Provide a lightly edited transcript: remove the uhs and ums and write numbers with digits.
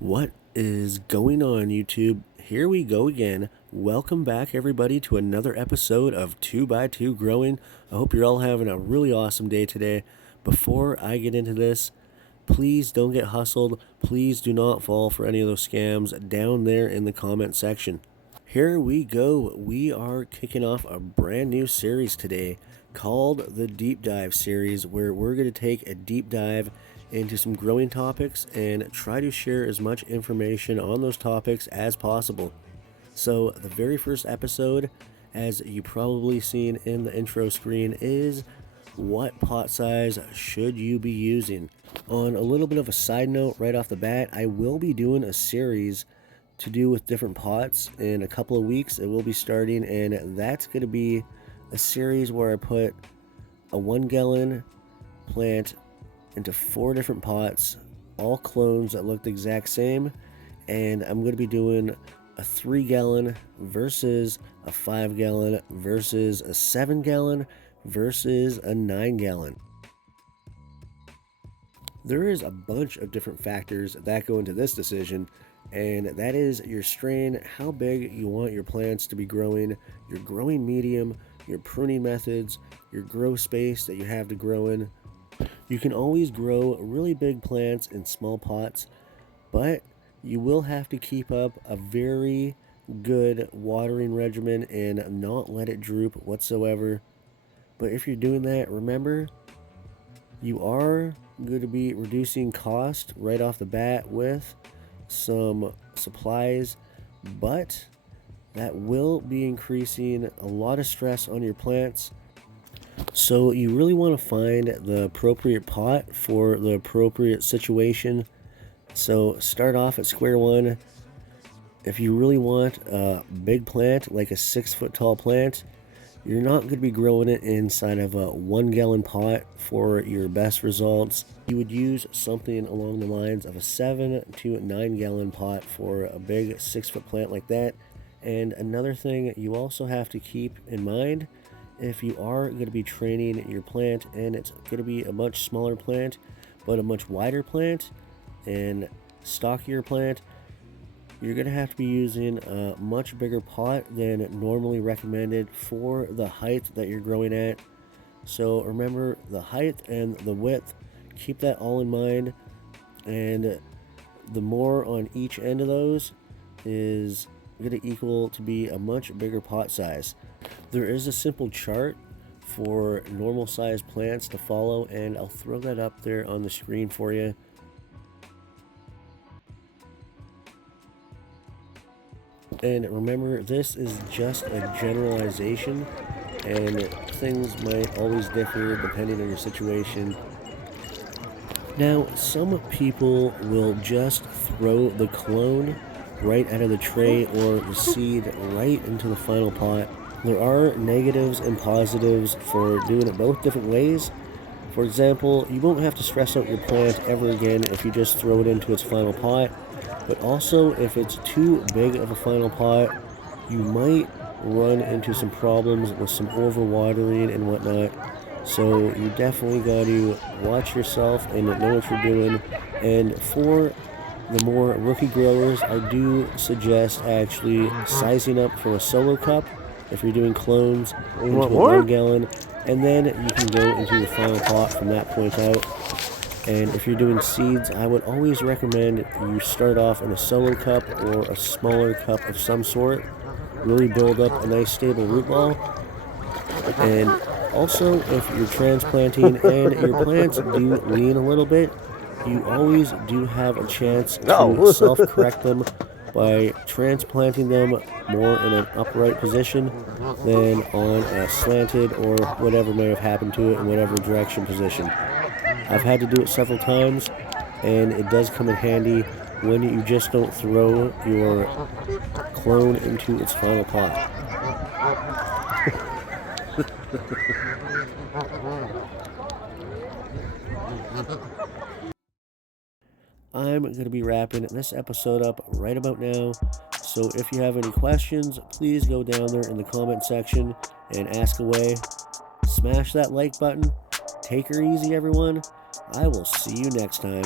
What is going on, YouTube? Here we go again. Welcome back, everybody, to another episode of 2x2 Growing. I hope you're all having a really awesome day today. Before I get into this, please don't get hustled. Please do not fall for any of those scams down there in the comment section. Here we go. We are kicking off a brand new series today called the Deep Dive series, where we're going to take a deep dive into some growing topics and try to share as much information on those topics as possible. So the very first episode, as you probably seen in the intro screen, is what pot size should you be using? On a little bit of a side note right off the bat, I will be doing a series to do with different pots in a couple of weeks. It will be starting, and that's going to be a series where I put a 1 gallon plant into 4 different pots, all clones that look the exact same, and I'm going to be doing a 3 gallon versus a 5 gallon versus a 7 gallon versus a 9 gallon. There is a bunch of different factors that go into this decision, and that is your strain, how big you want your plants to be growing, your growing medium, your pruning methods, your grow space that you have to grow in. You can always grow really big plants in small pots, but you will have to keep up a very good watering regimen and not let it droop whatsoever. But if you're doing that, remember, you are going to be reducing cost right off the bat with some supplies, but that will be increasing a lot of stress on your plants. So you really want to find the appropriate pot for the appropriate situation. So start off at square one. If you really want a big plant, like a 6-foot tall plant, you're not going to be growing it inside of a 1 gallon pot for your best results. You would use something along the lines of a 7 to 9 gallon pot for a big 6-foot plant like that. And another thing you also have to keep in mind, if you are going to be training your plant and it's going to be a much smaller plant but a much wider plant and stockier plant, you're going to have to be using a much bigger pot than normally recommended for the height that you're growing at. So remember the height and the width, keep that all in mind, and the more on each end of those is going to equal to be a much bigger pot size. There is a simple chart for normal sized plants to follow, and I'll throw that up there on the screen for you. And remember, this is just a generalization, and things might always differ depending on your situation. Now, some people will just throw the clone right out of the tray or the seed right into the final pot. There are negatives and positives for doing it both different ways. For example, you won't have to stress out your plant ever again if you just throw it into its final pot. But also, if it's too big of a final pot, you might run into some problems with some overwatering and whatnot. So you definitely got to watch yourself and know what you're doing. And for the more rookie growers, I do suggest actually sizing up for a solo cup if you're doing clones into a 1 gallon, and then you can go into your final pot from that point out. And if you're doing seeds, I would always recommend you start off in a solo cup or a smaller cup of some sort. Really build up a nice stable root ball. And also, if you're transplanting and your plants do lean a little bit, you always do have a chance to self-correct them by transplanting them more in an upright position than on a slanted or whatever may have happened to it in whatever direction position. I've had to do it several times, and it does come in handy when you just don't throw your clone into its final pot. I'm going to be wrapping this episode up right about now, so if you have any questions, please go down there in the comment section and ask away. Smash that like button. Take her easy, everyone. I will see you next time.